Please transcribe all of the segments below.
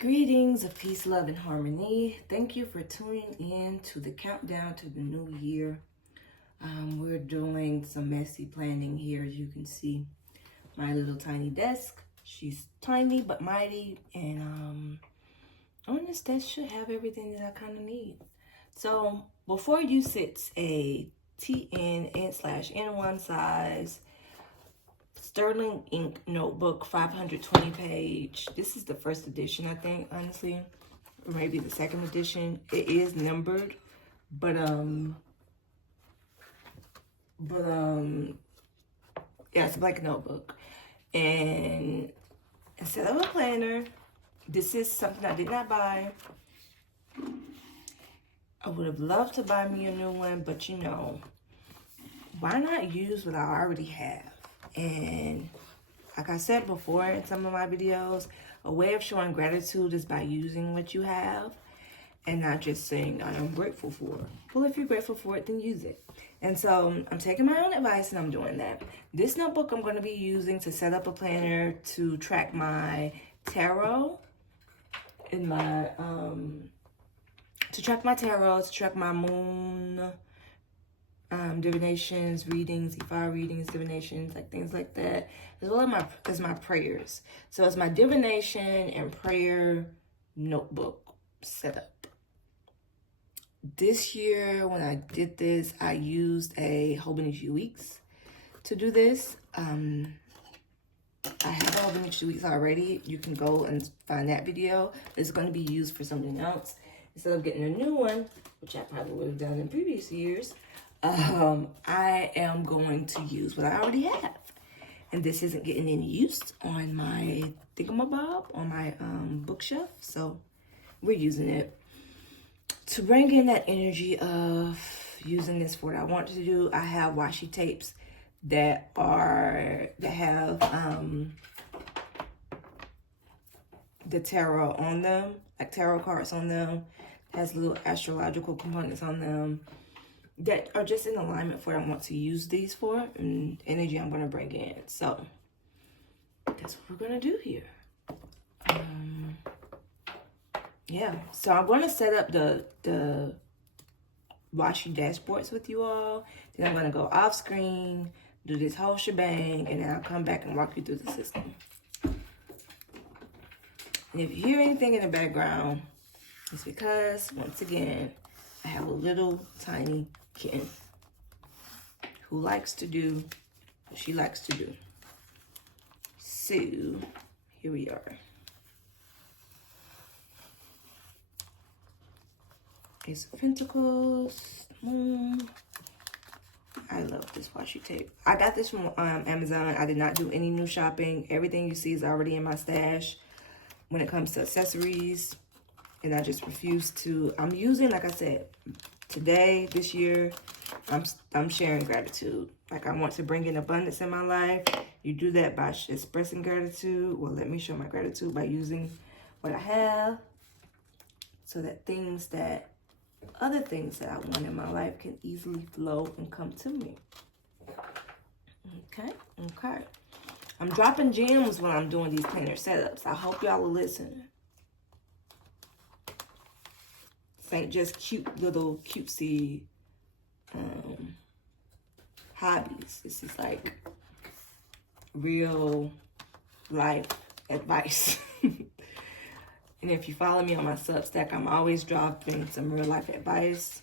Greetings of peace, love, and harmony. Thank you for tuning in to the countdown to the new year. We're doing some messy planning here, as you can see. My little tiny desk. She's tiny but mighty, and on this desk should have everything that I kind of need. So before you sits a TN/N1 size Sterling ink notebook, 520 page. This is the first edition, I think, honestly, or maybe the second edition. It is numbered, but yeah, it's a blank notebook. And instead of a planner, this is something I did not buy. I would have loved to buy me a new one, but you know, why not use what I already have? And like I said before in some of my videos, a way of showing gratitude is by using what you have and not just saying, I am grateful for it. Well, if you're grateful for it, then use it. And so I'm taking my own advice and I'm doing that. This notebook I'm going to be using to set up a planner to track my tarot and my, to track my moon, divinations, readings, Ifa readings, divinations, like things like that, as well as my prayers. So it's my divination and prayer notebook setup. This year, when I did this, I used a Hobonichi Weeks to do this. I have a Hobonichi Weeks already. You can go and find that video. It's going to be used for something else. Instead of getting a new one, which I probably would have done in previous years, I am going to use what I already have. And this isn't getting any use on my thingamabob, on my bookshelf. So we're using it to bring in that energy of using this for what I want to do. I have washi tapes that have the tarot on them, like tarot cards on them. It has little astrological components on them that are just in alignment for what I want to use these for and energy I'm going to bring in. So that's what we're going to do here. Yeah, so I'm going to set up the washi dashboards with you all. Then I'm going to go off screen, do this whole shebang, and then I'll come back and walk you through the system. And if you hear anything in the background, it's because, once again, I have a little tiny kitten who likes to do what she likes to do. So, here we are. Ace of Pentacles. I love this washi tape. I got this from Amazon. I did not do any new shopping. Everything you see is already in my stash when it comes to accessories. And I just refuse to. I'm using, like I said, today, this year, I'm sharing gratitude. Like, I want to bring in abundance in my life. You do that by expressing gratitude. Well, let me show my gratitude by using what I have so that other things that I want in my life can easily flow and come to me. Okay. I'm dropping gems when I'm doing these planner setups. I hope y'all will listen. Ain't just cute little cutesy hobbies. This is like real life advice. And if you follow me on my Substack, I'm always dropping some real life advice.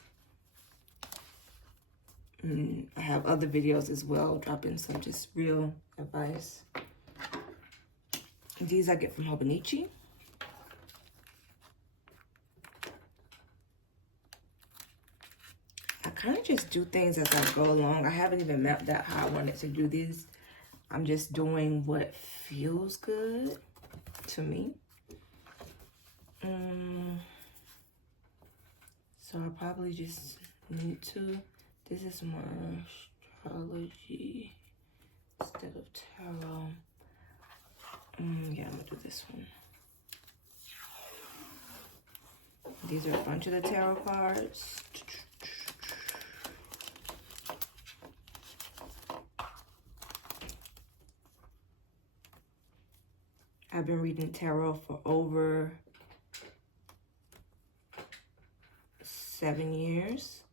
I have other videos as well, dropping some just real advice. And these I get from Hobonichi. I kind of just do things as I go along. I haven't even mapped out how I wanted to do this. I'm just doing what feels good to me. So I probably just need to. This is my astrology instead of tarot. Yeah, I'm gonna do this one. These are a bunch of the tarot cards. I've been reading tarot for over 7 years.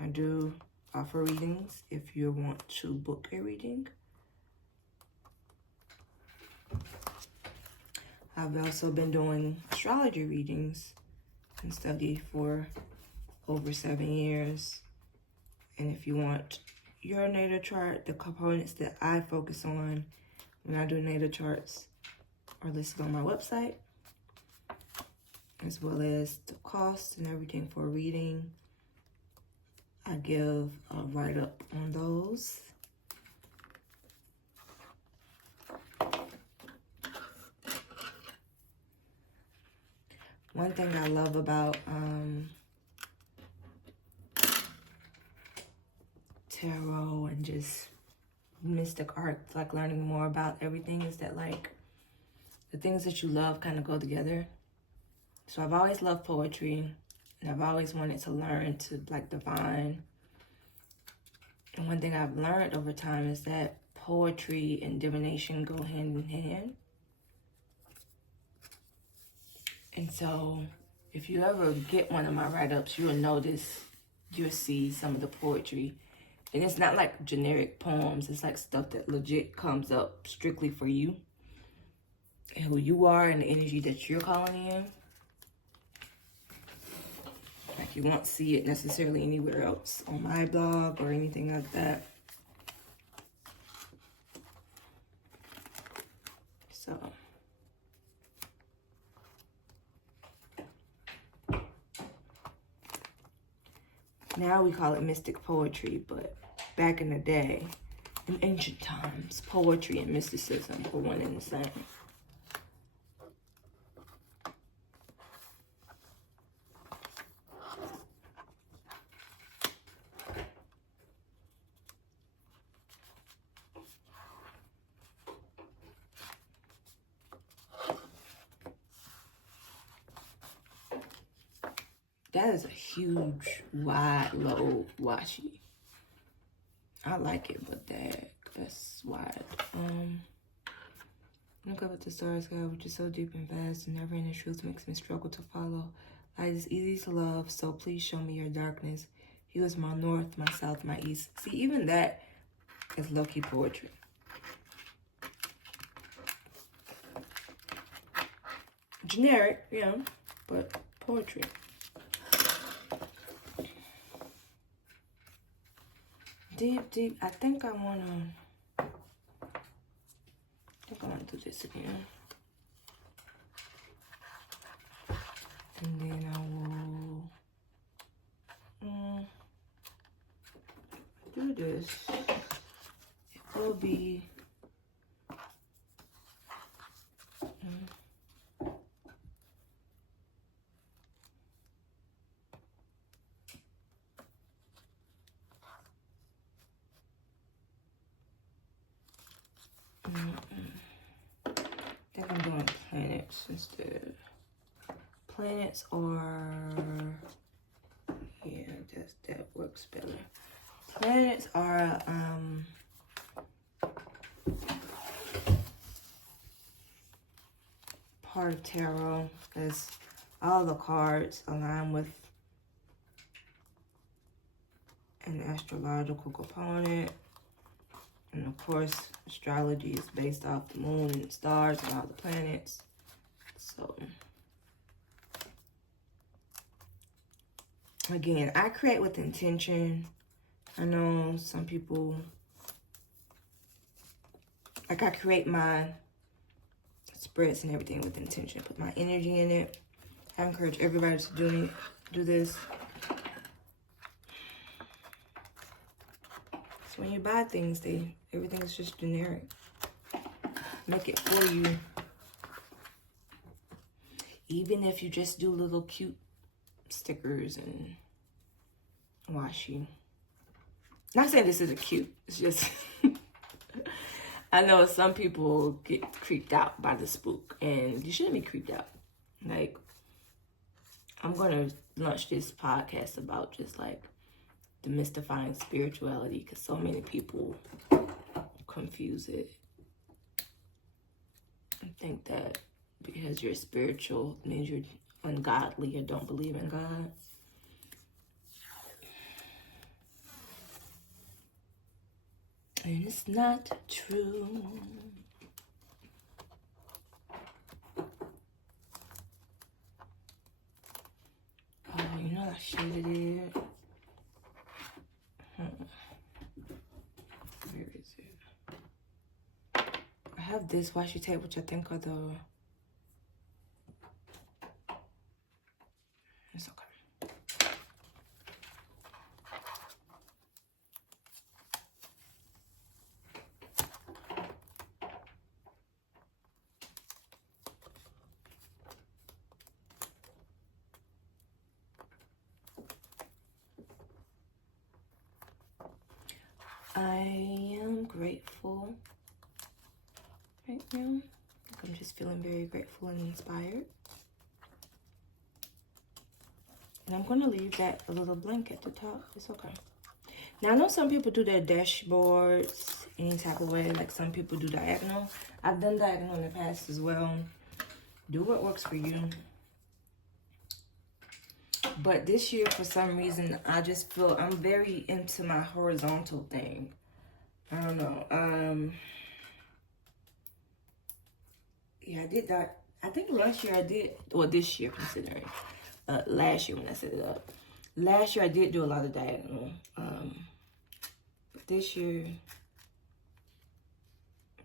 I do offer readings if you want to book a reading. I've also been doing astrology readings and study for over 7 years. And if you want your natal chart, the components that I focus on when I do natal charts are listed on my website, as well as the cost and everything for a reading. I give a write-up on those. One thing I love about tarot and just mystic arts, like learning more about everything, is that like the things that you love kind of go together. So I've always loved poetry, and I've always wanted to learn to like divine. And one thing I've learned over time is that poetry and divination go hand in hand. And so if you ever get one of my write-ups, you'll notice, you'll see some of the poetry. And it's not like generic poems. It's like stuff that legit comes up strictly for you and who you are and the energy that you're calling in. Like you won't see it necessarily anywhere else on my blog or anything like that. So now we call it mystic poetry, but back in the day, in ancient times, poetry and mysticism were one and the same. That is a huge, wide, low washi. I like it, but that's wide. Look up at the stars, God, which is so deep and vast, and never-ending truth makes me struggle to follow. Light is easy to love, so please show me your darkness. You is my north, my south, my east. See, even that is low-key poetry. Generic, yeah, but poetry. Deep, deep. I think I want to do this again. And then I will do this. It will be I think I'm doing planets instead. Planets are, yeah, that works better. Planets are part of tarot, because all the cards align with an astrological component. And of course, astrology is based off the moon and the stars and all the planets. So, again, I create with intention. I know some people, like I create my spreads and everything with intention. Put my energy in it. I encourage everybody to do this. So when you buy things, everything is just generic. Make it for you. Even if you just do little cute stickers and washi. Not saying this isn't cute. It's just I know some people get creeped out by the spook, and you shouldn't be creeped out. Like, I'm gonna launch this podcast about just like demystifying spirituality, because so many people confuse it and think that because you're spiritual means you're ungodly or don't believe in God. and it's not true. Oh, you know I shaded it. Where is it? I have this washi tape, which I think are the... It's okay. I am grateful right now. I'm just feeling very grateful and inspired. And I'm going to leave that a little blank at the top. It's okay. Now, I know some people do their dashboards any type of way. Like some people do diagonal. I've done diagonal in the past as well. Do what works for you. But this year, for some reason, I just feel I'm very into my horizontal thing. I don't know. Yeah, I did that. I think last year I did, or this year considering. Last year when I set it up. Last year I did do a lot of diagonal. But this year,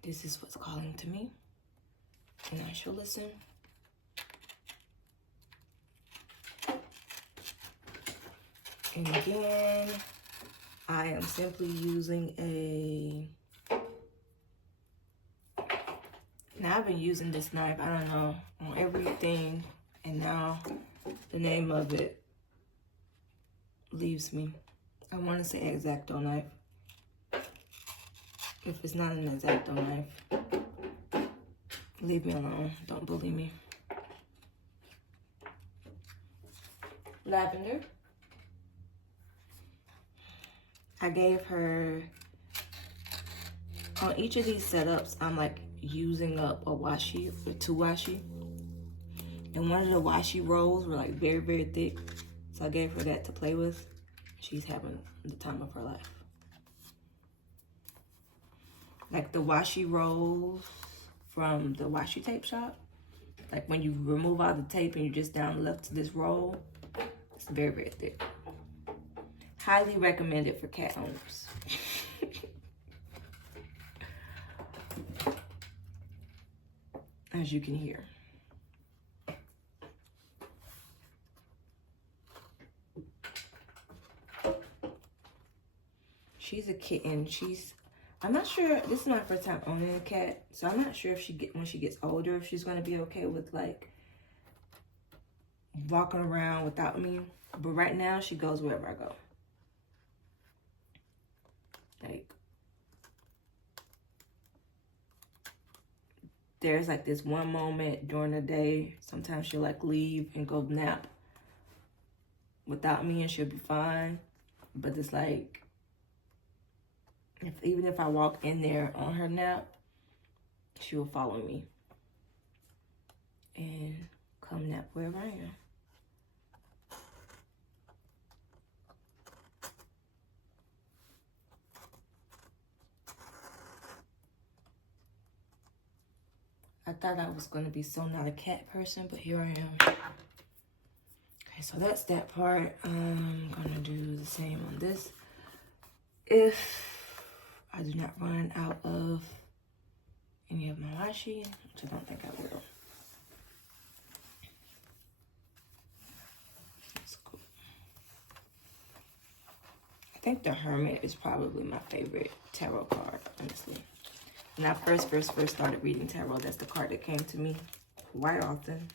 this is what's calling to me. And I shall listen. And again, I am simply using a... Now I've been using this knife, I don't know, on everything. And now the name of it leaves me. I want to say X-Acto knife. If it's not an X-Acto knife, leave me alone. Don't bully me. Lavender. I gave her, on each of these setups, I'm like using up a washi or 2 washi. And one of the washi rolls were like very, very thick. So I gave her that to play with. She's having the time of her life. Like the washi rolls from the washi tape shop. Like when you remove all the tape and you're just down left to this roll. It's very, very thick. Highly recommended for cat owners. As you can hear. She's a kitten. I'm not sure, this is my first time owning a cat, so I'm not sure if when she gets older, if she's gonna be okay with like walking around without me. But right now she goes wherever I go. Like, there's like this one moment during the day, sometimes she'll like leave and go nap without me and she'll be fine. But it's like, even if I walk in there on her nap, she will follow me and come nap wherever I am. I thought I was going to be so not a cat person, but here I am. Okay, so that's that part. I'm going to do the same on this. If I do not run out of any of my washi, which I don't think I will. That's cool. I think the Hermit is probably my favorite tarot card, honestly. When I first started reading tarot, that's the card that came to me quite often.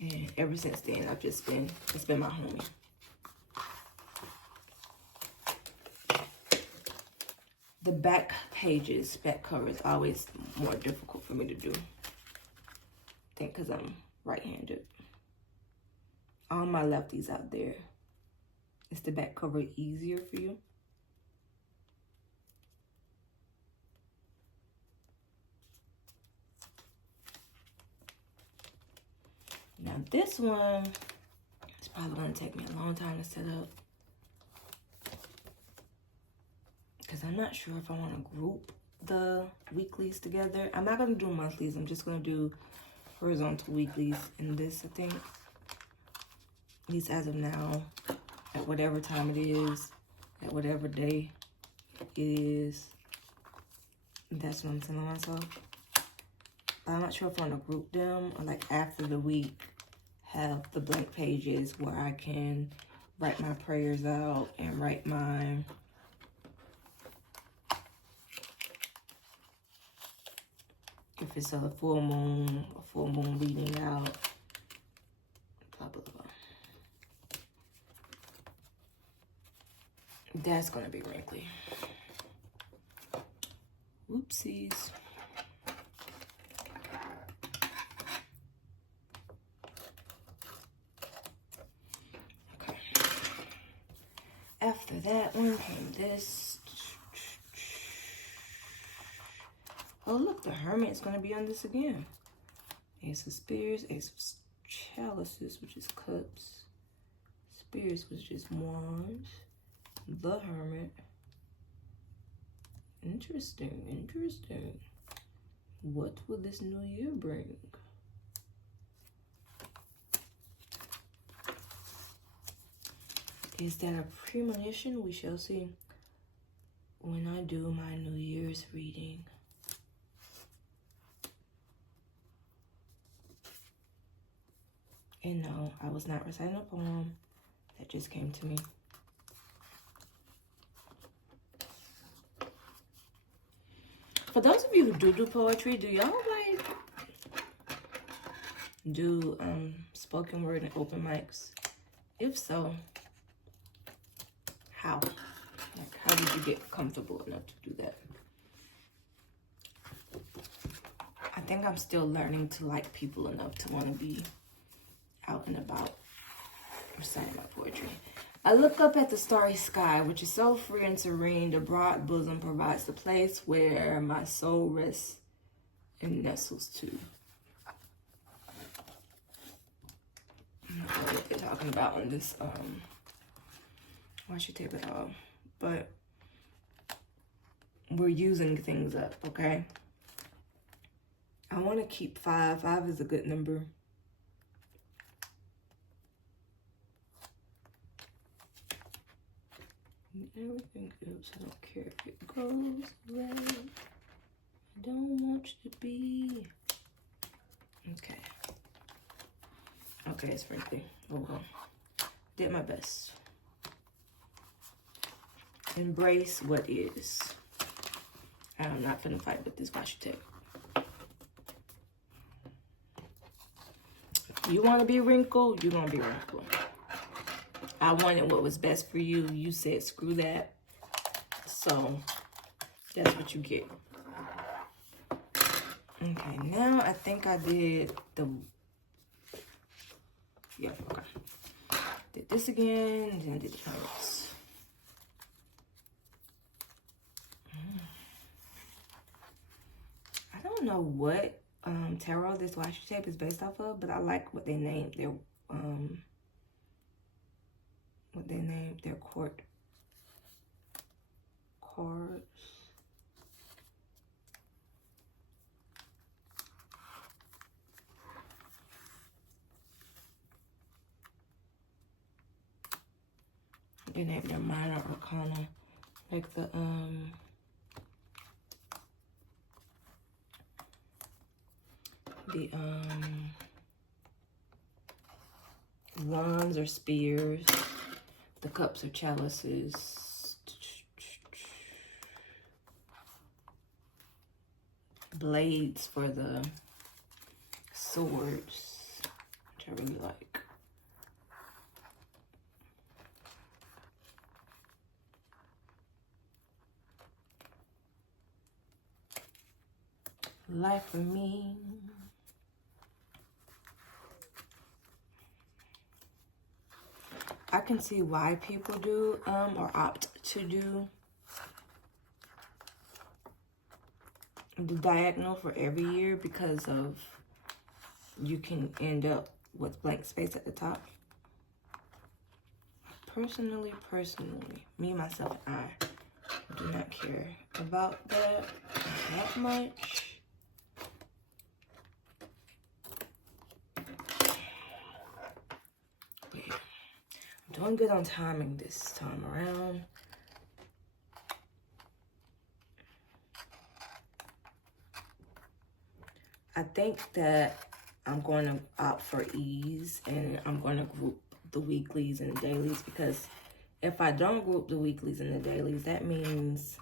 And ever since then, it's been my homie. The back cover is always more difficult for me to do. I think because I'm right-handed. All my lefties out there. Is the back cover easier for you? Now this one is probably going to take me a long time to set up. I'm not sure if I want to group the weeklies together. I'm not going to do monthlies. I'm just going to do horizontal weeklies in this, I think. At least as of now, at whatever time it is, at whatever day it is. That's what I'm telling myself. But I'm not sure if I want to group them or like after the week have the blank pages where I can write my prayers out and write my if it's a full moon reading out, blah, blah, blah. That's gonna be wrinkly. Whoopsies. Okay. After that one came this. Oh, look, the Hermit's going to be on this again. Ace of Spears, Ace of Chalices, which is Cups. Spears, which is Wands. The Hermit. Interesting, interesting. What will this new year bring? Is that a premonition? We shall see when I do my New Year's reading. And no, I was not reciting a poem. That just came to me. For those of you who do poetry, do y'all like do spoken word and open mics? If so, how? Like, how did you get comfortable enough to do that? I think I'm still learning to like people enough to want to be out and about reciting my poetry. I look up at the starry sky, which is so free and serene. The broad bosom provides the place where my soul rests and nestles to. I don't know what they're talking about in this washi tape at all, but we're using things up, okay? I want to keep 5. 5 is a good number. Everything else, I don't care if it goes away. I don't want you to be. Okay. Okay, it's frankly. Oh well. Did my best. Embrace what is. I'm not finna fight with this washi tape. If you want to be wrinkled, you're gonna be wrinkled. I wanted what was best for you. You said screw that. So that's what you get. Okay, now I think I did the, yeah, okay. Did this again, and then I did the Hermits. I don't know what tarot this washi tape is based off of, but I like what they named their court cards. They named their minor arcana, like the wands or spears. The cups or chalices. Blades for the swords, which I really like. Life for me. I can see why people do or opt to do the diagonal for every year, because of you can end up with blank space at the top. Personally, me, myself, and I do not care about that much. But yeah, I'm doing good on timing this time around. I think that I'm going to opt for ease, and I'm going to group the weeklies and the dailies, because if I don't group the weeklies and the dailies, that means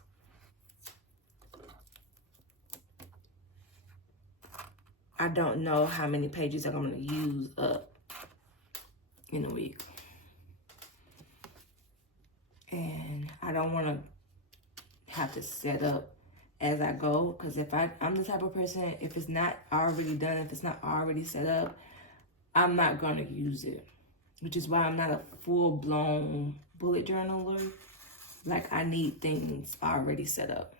I don't know how many pages I'm going to use up in a week. And I don't want to have to set up as I go, because if I'm the type of person, if it's not already done, if it's not already set up, I'm not going to use it. Which is why I'm not a full-blown bullet journaler. Like, I need things already set up.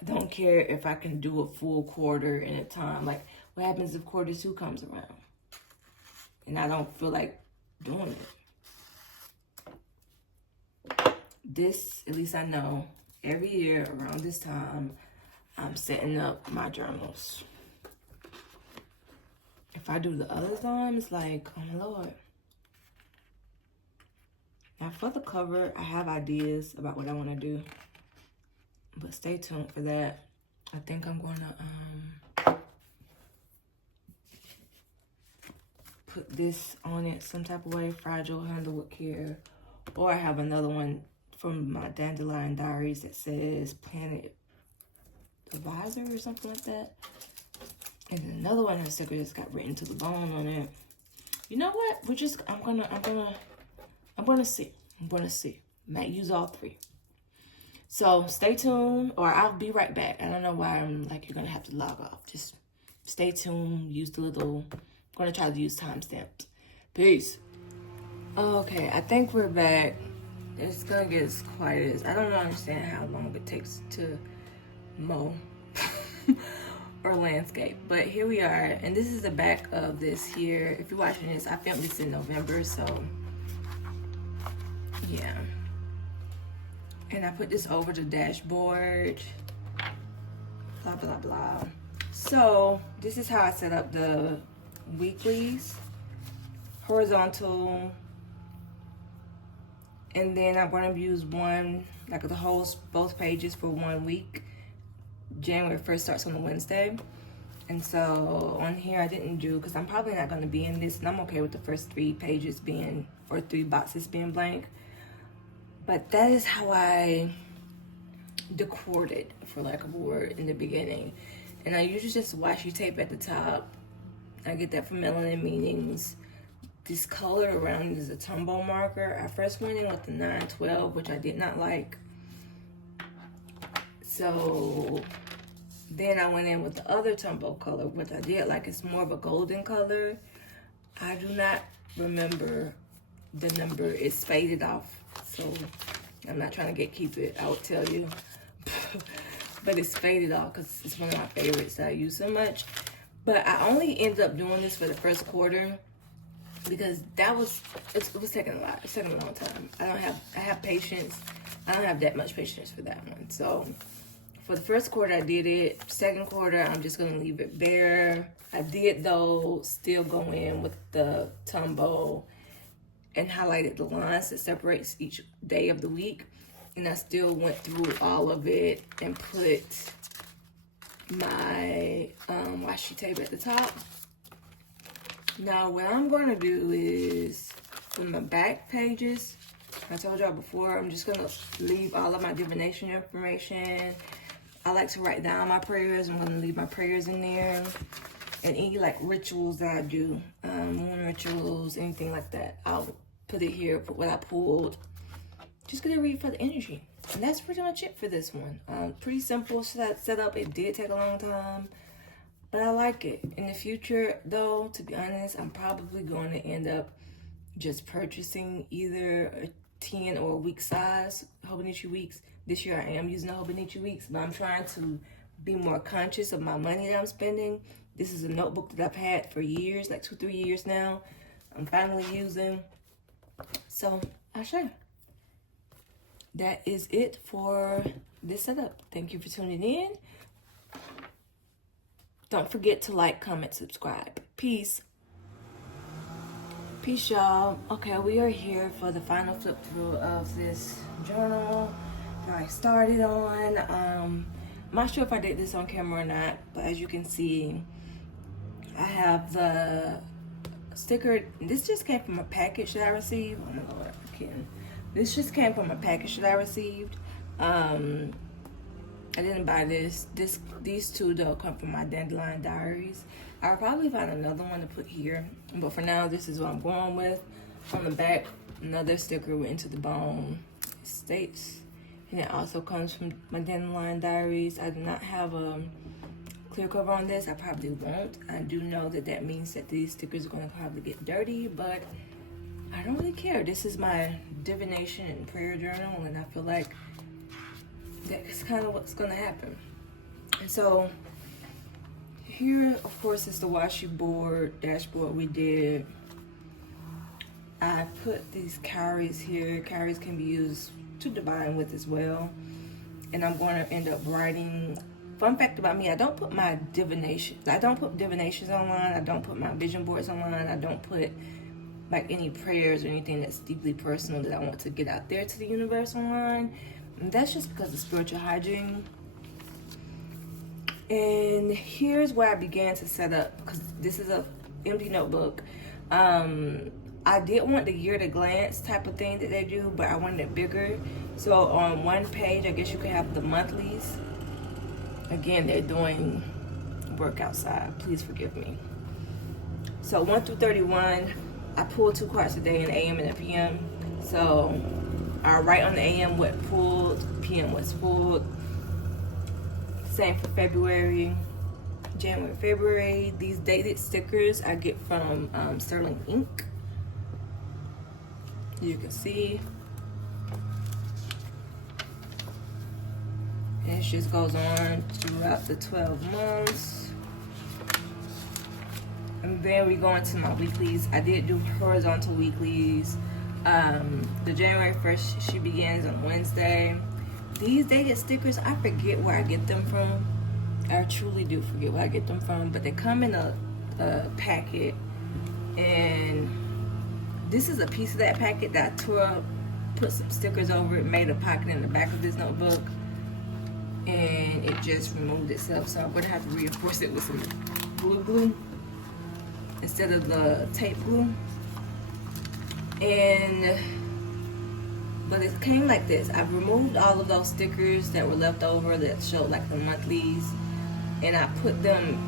I don't care if I can do a full quarter in a time. Like, what happens if quarter 2 comes around and I don't feel like doing it? This, at least I know, every year around this time, I'm setting up my journals. If I do the other time, it's like, oh my Lord. Now for the cover, I have ideas about what I want to do. But stay tuned for that. I think I'm going to put this on it some type of way, fragile, handle with care. Or I have another one from my Dandelion Diaries that says Planet Advisor or something like that. And then another one has sticker that's got written to the bone on it. You know what? I'm gonna see. Might use all 3. So stay tuned, or I'll be right back. I don't know why I'm like, you're gonna have to log off. Just stay tuned, use the little, I'm gonna try to use timestamps. Peace. Okay, I think we're back. It's gonna get as quiet as, I don't understand how long it takes to mow or landscape, but here we are, and this is the back of this here. If you're watching this, I filmed this in November, so yeah. And I put this over the dashboard, blah blah blah. So this is how I set up the weeklies, horizontal, and then I'm going to use one, like the whole, both pages for 1 week. January 1st starts on a Wednesday. And so on here I didn't do, because I'm probably not going to be in this, and I'm okay with the first 3 pages being, or 3 boxes being blank. But that is how I decorated, for lack of a word, in the beginning. And I usually just washi tape at the top. I get that from Melanin Meanings. This color around is a Tombow marker. I first went in with the 912, which I did not like. So then I went in with the other Tombow color, which I did like. It's more of a golden color. I do not remember the number. It's faded off, so I'm not trying to keep it. I would tell you. But it's faded off because it's one of my favorites that I use so much. But I only ended up doing this for the first quarter because it was taking a lot. It's taking a long time. I have patience. I don't have that much patience for that one. So for the first quarter, I did it. Second quarter, I'm just going to leave it bare. I did, though, still go in with the Tombow and highlighted the lines that separates each day of the week. And I still went through all of it and put my washi tape at the top. Now, what I'm going to do is, for my back pages, I told y'all before, I'm just going to leave all of my divination information. I like to write down my prayers. I'm going to leave my prayers in there. And any, like, rituals that I do, moon rituals, anything like that, I'll put it here, put what I pulled. Just gonna read for the energy. And that's pretty much it for this one. Pretty simple setup. It did take a long time, but I like it. In the future, though, to be honest, I'm probably going to end up just purchasing either a 10 or a week size Hobonichi Weeks. This year I am using the Hobonichi Weeks, but I'm trying to be more conscious of my money that I'm spending. This is a notebook that I've had for years, like 2-3 years now. I'm finally using. So I'll show you. that is it for this setup. Thank you for tuning in. Don't forget to like, comment, subscribe. Peace. Peace, y'all. Okay, we are here for the final flip through of this journal that I started on. I'm not sure if I did this on camera or not, but as you can see, I have the sticker. This just came from a package that I received. Oh my Lord, I'm kidding. This just came from a package that I received. I didn't buy this. These two though come from my Dandelion Diaries. I'll probably find another one to put here, but for now, this is what I'm going with. On the back, another sticker with Into the Bone states, and it also comes from my Dandelion Diaries. I do not have a clear cover on this. I probably won't. I do know that that means that these stickers are going to probably get dirty, but I don't really care. This is my divination and prayer journal, and I feel like that's kind of what's going to happen. And so here, of course, is the washi board dashboard we did. I put these cowries here. Cowries can be used to divine with as well. And I'm going to end up writing. Fun fact about me, I don't put my divinations. I don't put divinations online. I don't put my vision boards online. I don't put like any prayers or anything that's deeply personal that I want to get out there to the universe online. And that's just because of spiritual hygiene. And here's where I began to set up, because this is a empty notebook. I did want the year at a glance type of thing that they do, but I wanted it bigger. So on one page, I guess you could have the monthlies. Again, they're doing work outside. Please forgive me. So 1 through 31, I pull 2 cards a day, an AM and a PM. So I write on the AM what pulled, PM what's pulled. Same for February, January, February. These dated stickers I get from Sterling Ink. You can see. And it just goes on throughout the 12 months. And then we go into my weeklies. I did do horizontal weeklies. The January 1st, she begins on Wednesday. These dated stickers, I forget where I get them from. I truly do forget where I get them from, but they come in a packet, and this is a piece of that packet that I tore up, put some stickers over it, made a pocket in the back of this notebook, and it just removed itself. So I'm gonna have to reinforce it with some glue instead of the tape glue. But it came like this. I've removed all of those stickers that were left over that showed like the monthlies, and I put them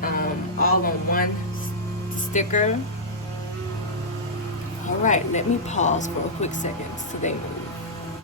all on one sticker. All right, let me pause for a quick second so they move.